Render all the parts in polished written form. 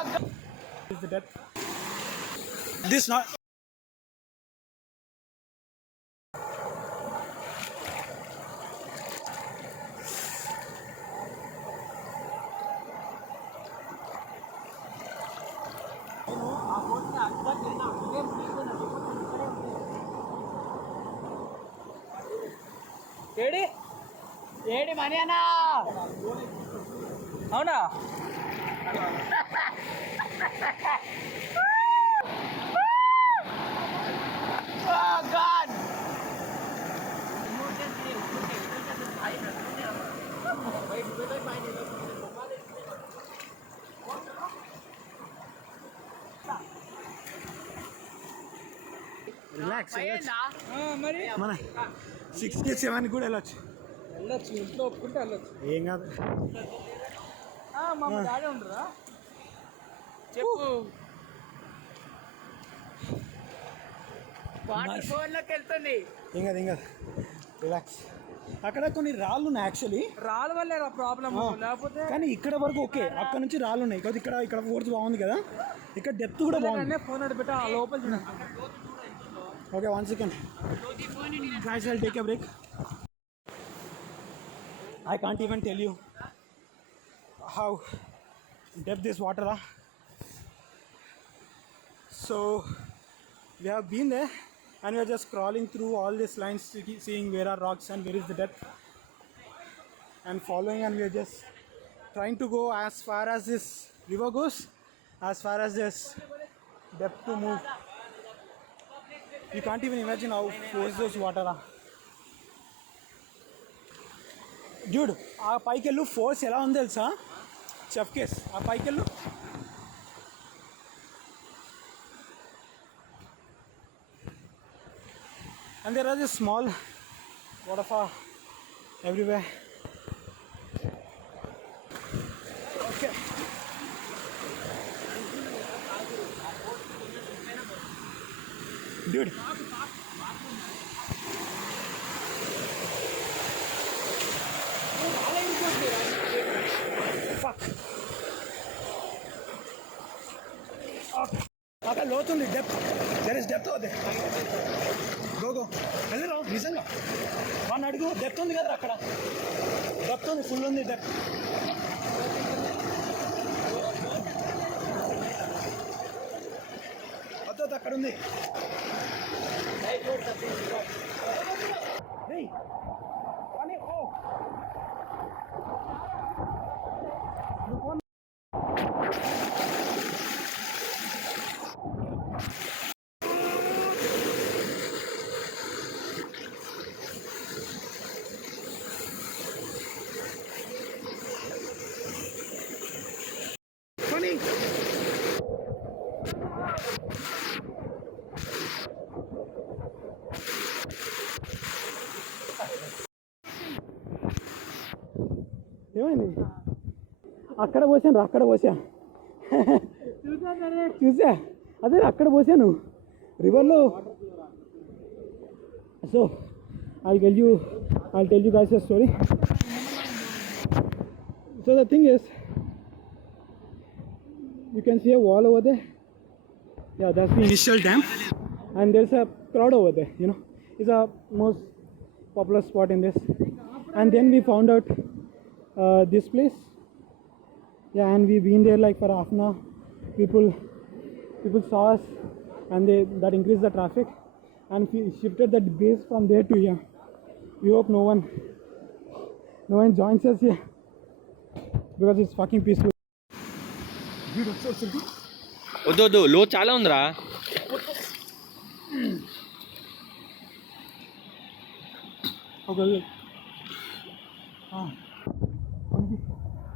Is the death. This not. AD AD money అన్నా అవునా రిలాక్స్ మరి మన 6కి 7కి కూడా వెళ్ళొచ్చు ఇంట్లో ఒప్పుకుంటే వెళ్ళొచ్చు ఏం కాదు మా డాడీ ఉండరా చెప్పు వాటర్ ఫోన్లోకి వెళ్తుంది ఏం కాదు రిలాక్స్ అక్కడ కొన్ని రాళ్ళు ఉన్నాయి యాక్చువల్లీ రాళ్ళ వల్లే ప్రాబ్లమ్ లేకపోతే కానీ ఇక్కడ వరకు ఓకే అక్కడ నుంచి రాళ్ళు ఉన్నాయి కాదు ఇక్కడ ఫోర్స్ బాగుంది కదా ఇక్కడ డెప్త్ కూడా బాగుంది ఫోన్ అడిపెట్ట లోపల చూడండి ఓకే 1 second guys, I'll take a break. I can't even tell you how depth this water are. So we have been there and we are just crawling through all these lines, seeing where are rocks and where is the depth, and following, and we are just trying to go as far as this river goes, as far as this depth to move. You can't even imagine how force those water are. Dude, ఆ పైకెళ్ళు ఫోర్స్ ఎలా ఉంది తెలుసా chef case ఆ పైకెళ్ళు and there are just small waterfall everywhere. Okay. Dude. Fuck. Okay. అక్కడ లోతుంది depth there is depth అవుతుంది గోగో వెళ్ళిరా నిజంగా వాడిని అడుగు డెప్త్ ఉంది కదా అక్కడ డెప్త్ ఉంది ఫుల్ ఉంది డెప్త్ వద్దు అక్కడ ఉంది కానీ ఓ funny. ఏమైంది అక్కడ పోసాను అక్కడ పోసా చూసా అదే అక్కడ పోసాను రివర్లో so I'll tell you guys a story. So the thing is, you can see a wall over there. Yeah, that's the initial dam, and there's a crowd over there. You know, it's a most popular spot in this. And then we found out this place. Yeah, and we've been there like for half an hour. People saw us, and that increased the traffic, and we shifted the base from there to here. We hope no one joins us here because it's fucking peaceful. వద్దు లో చాలా ఉందిరా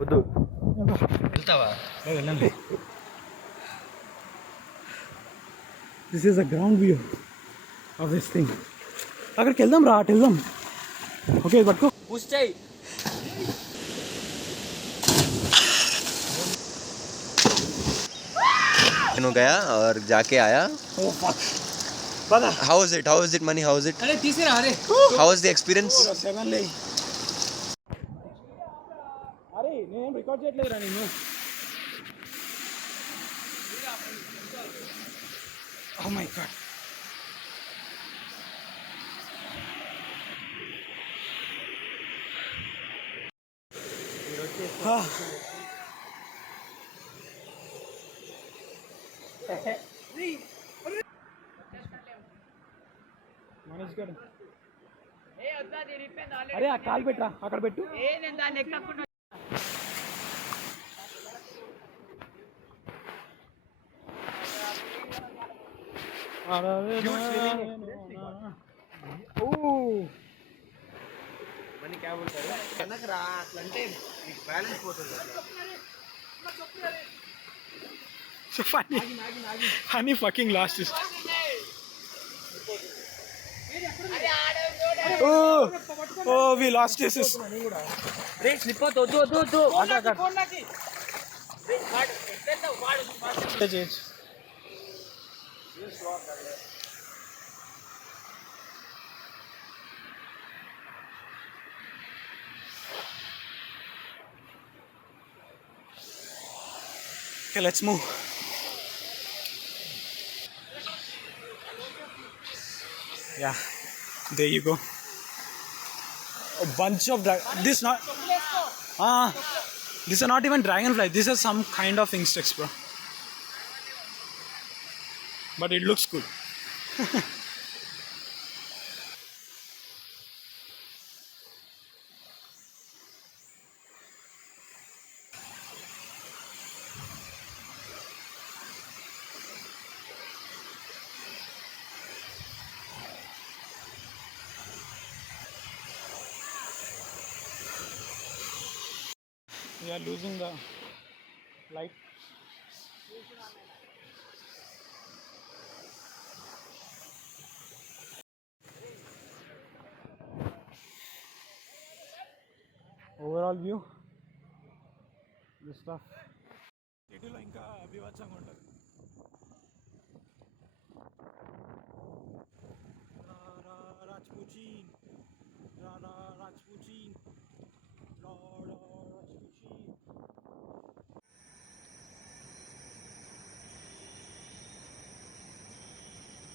వద్దు వెళ్తావా వెళ్ళండి. This is a ground view of this thing. అక్కడికి వెళ్దాం రా అటు వెళ్దాం. ఓకే పట్టుకో పుష్ చేయి गया और जाके आया. Oh fuck. Brother. How is it money? How is it? अरे तीसरे आ रहे How was the experience? అరే నేను రికార్డ్ చేయట్లేదురా నేను Oh my god. Ah. Manish గారు అరే ఆ కాలు పెట్టరా అక్కడ పెట్టు వెనక్కి రా అట్లంటే నీకు బ్యాలెన్స్ పోతుంది So funny. Funny fucking lost this. Oh, we lost this. రే స్లిప్ అవుతుంది వద్దు వద్దు Change. Okay, let's move. Yeah, there you go. A bunch of this not these are not even dragonfly. These are some kind of insects, bro. But it looks cool. We are losing the light. Overall view, this stuff. సిటీలో ఇంకా అభివచ్చంగా ఉంటుంది.